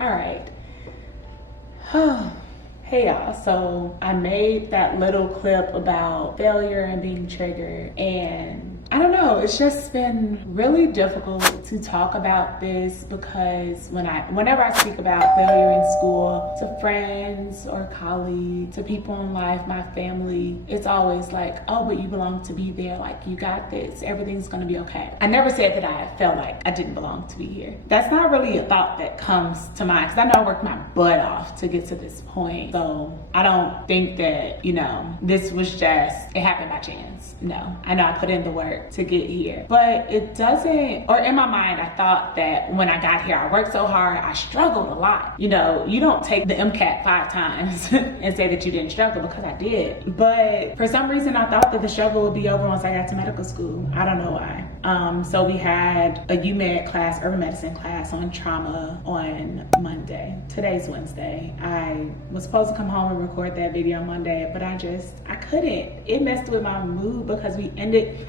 All right. Hey y'all, so I made that little clip about failure and being triggered, and I don't know, it's just been really difficult to talk about this because whenever I speak about failure in school to friends or colleagues, to people in life, my family, it's always like, oh, but you belong to be there, like you got this, everything's gonna be okay. I never said that I felt like I didn't belong to be here. That's not really a thought that comes to mind because I know I worked my butt off to get to this point. So I don't think that, this was just, it happened by chance. No, I know I put in the work to get here, but it doesn't, or in my mind, I thought that when I got here, I worked so hard, I struggled a lot. You don't take the MCAT 5 times and say that you didn't struggle, because I did. But for some reason, I thought that the struggle would be over once I got to medical school. I don't know why. So we had a UMed class, urban medicine class on trauma on Monday. Today's Wednesday. I was supposed to come home and record that video on Monday, but I couldn't. It messed with my mood because we ended,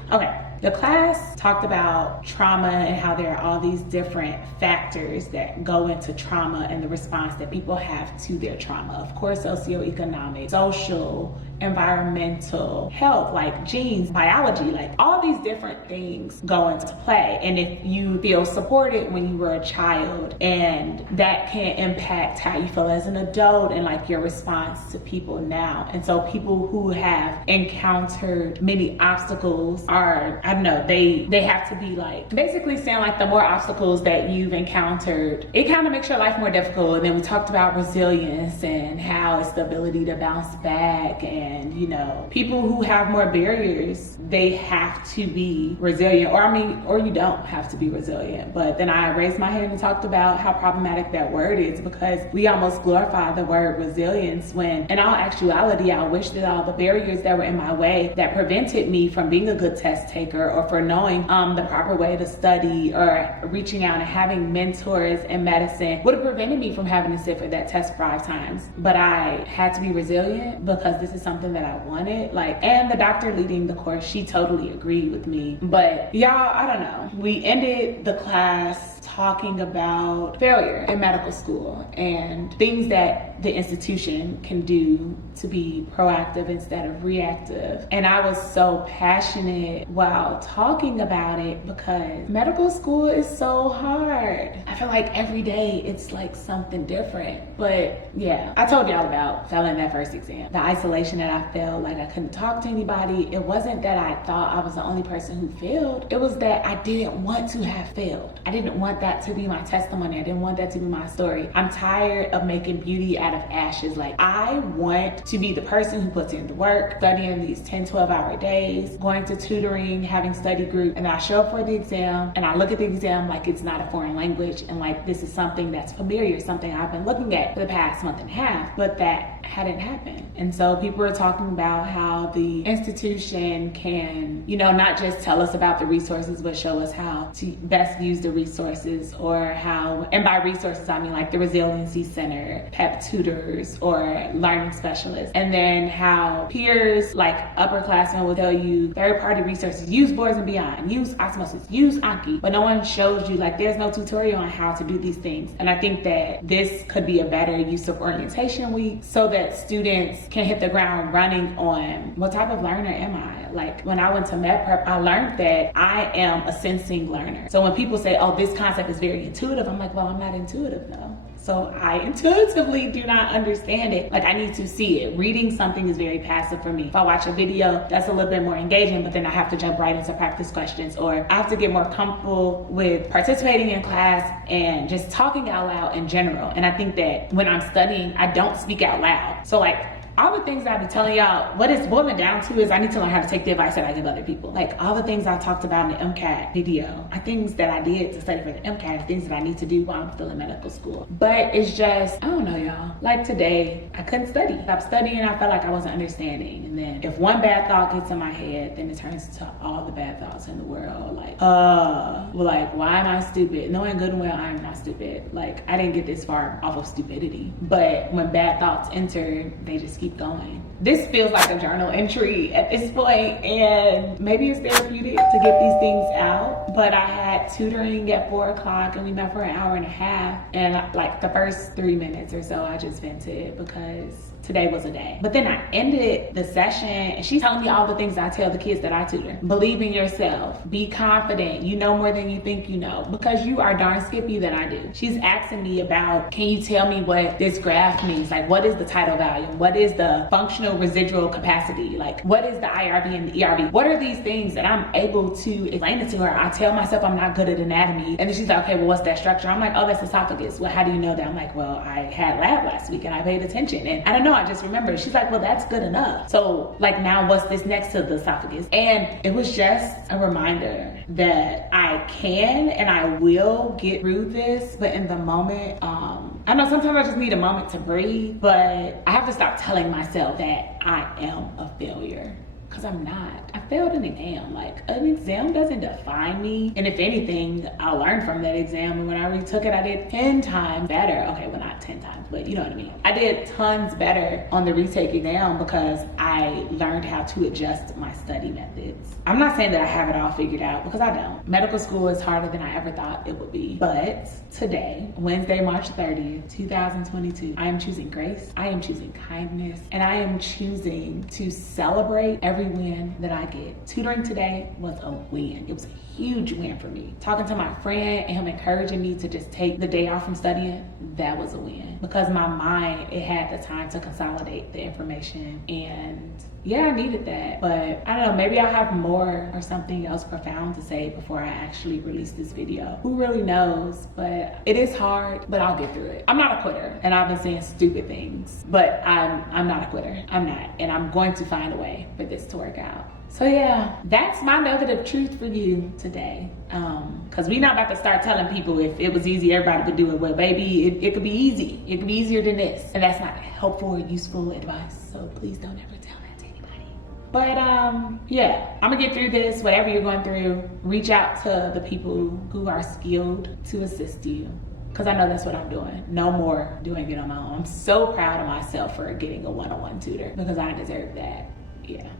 the class talked about trauma and how there are all these different factors that go into trauma and the response that people have to their trauma. Of course, socioeconomic, social, environmental, health, like genes, biology, like all these different things go into play. And if you feel supported when you were a child, and that can impact how you feel as an adult and like your response to people now. And so people who have encountered many obstacles are, I don't know, they have to be like, basically saying like the more obstacles that you've encountered, it kind of makes your life more difficult. And then we talked about resilience and how it's the ability to bounce back, and people who have more barriers, they have to be resilient, or you don't have to be resilient. But then I raised my hand and talked about how problematic that word is, because we almost glorify the word resilience when in all actuality, I wish that all the barriers that were in my way that prevented me from being a good test taker or for knowing the proper way to study or reaching out and having mentors in medicine would have prevented me from having to sit for that test 5 times. But I had to be resilient because this is something that I wanted. And the doctor leading the course, she totally agreed with me. But y'all, I don't know. We ended the class talking about failure in medical school and things that the institution can do to be proactive instead of reactive. And I was so passionate while talking about it because medical school is so hard. I feel like every day it's like something different. But yeah, I told y'all about failing that first exam. The isolation that I felt, like I couldn't talk to anybody. It wasn't that I thought I was the only person who failed. It was that I didn't want to have failed. I didn't want that to be my testimony. I didn't want that to be my story. I'm tired of making beauty out of ashes. Like, I want to be the person who puts in the work, studying these 10, 12-hour days, going to tutoring, having study group, and I show up for the exam and I look at the exam like it's not a foreign language and like this is something that's familiar, something I've been looking at for the past month and a half, but that hadn't happened. And so people were talking about how the institution can, not just tell us about the resources, but show us how to best use the resources, or how, and by resources, I mean like the Resiliency Center, PEP tutors, or learning specialists. And then how peers, like upperclassmen, will tell you third-party resources, use Boards and Beyond, use Osmosis, use Anki, but no one shows you, like, there's no tutorial on how to do these things. And I think that this could be a better use of orientation week so that students can hit the ground running on what type of learner am I? Like, when I went to med prep, I learned that I am a sensing learner. So when people say, oh, this concept is very intuitive, I'm like, well, I'm not intuitive though. So I intuitively do not understand it. Like, I need to see it. Reading something is very passive for me. If I watch a video, that's a little bit more engaging, but then I have to jump right into practice questions, or I have to get more comfortable with participating in class and just talking out loud in general. And I think that when I'm studying, I don't speak out loud. So like, all the things I've been telling y'all, what it's boiling down to is I need to learn how to take the advice that I give other people. Like, all the things I talked about in the MCAT video are things that I did to study for the MCAT, things that I need to do while I'm still in medical school. But it's just, I don't know, y'all. Like today, I couldn't study. I stopped studying, I felt like I wasn't understanding. And then if one bad thought gets in my head, then it turns to all the bad thoughts in the world. Like, why am I stupid? Knowing good and well I am not stupid. Like, I didn't get this far off of stupidity. But when bad thoughts enter, they just keep going. This feels like a journal entry at this point, and maybe it's therapeutic to get these things out. But I had tutoring at 4 o'clock and we met for an hour and a half. And like the first 3 minutes or so, I just vented because today was a day. But then I ended the session and she's telling me all the things I tell the kids that I tutor. Believe in yourself, be confident, you know more than you think you know, because you are darn skippy than I do. She's asking me about, can you tell me what this graph means? Like, what is the tidal volume? What is the functional residual capacity? Like, what is the IRV and the ERV? What are these things? And I'm able to explain it to her. I tell myself I'm not good at anatomy. And then she's like, okay, well, what's that structure? I'm like, oh, that's esophagus. Well, how do you know that? I'm like, well, I had lab last week and I paid attention. And I don't know, I just remember. She's like, well, that's good enough. So like, now what's this next to the esophagus? And it was just a reminder that I can and I will get through this. But in the moment, I know sometimes I just need a moment to breathe, but I have to stop telling myself that I am a failure. Because I'm not. I failed an exam. Like, an exam doesn't define me. And if anything, I learned from that exam. And when I retook it, I did 10 times better. Okay, well, not 10 times, but you know what I mean. I did tons better on the retake exam because I learned how to adjust my study methods. I'm not saying that I have it all figured out, because I don't. Medical school is harder than I ever thought it would be. But today, Wednesday, March 30th, 2022, I am choosing grace. I am choosing kindness. And I am choosing to celebrate every win that I get. Tutoring today was a win. It was a huge win for me. Talking to my friend and him encouraging me to just take the day off from studying, that was a win. Because my mind, it had the time to consolidate the information, and yeah, I needed that. But I don't know, maybe I'll have more or something else profound to say before I actually release this video. Who really knows? But it is hard, but I'll get through it. I'm not a quitter, and I've been saying stupid things, but I'm not a quitter. I'm not, and I'm going to find a way for this to work out. So yeah, that's my nugget of truth for you today. Cause we're not about to start telling people if it was easy, everybody would do it. Well, baby, it could be easy. It could be easier than this. And that's not helpful or useful advice. So please don't ever tell that to anybody. But yeah, I'm gonna get through this. Whatever you're going through, reach out to the people who are skilled to assist you. Cause I know that's what I'm doing. No more doing it on my own. I'm so proud of myself for getting a one-on-one tutor because I deserve that. Yeah.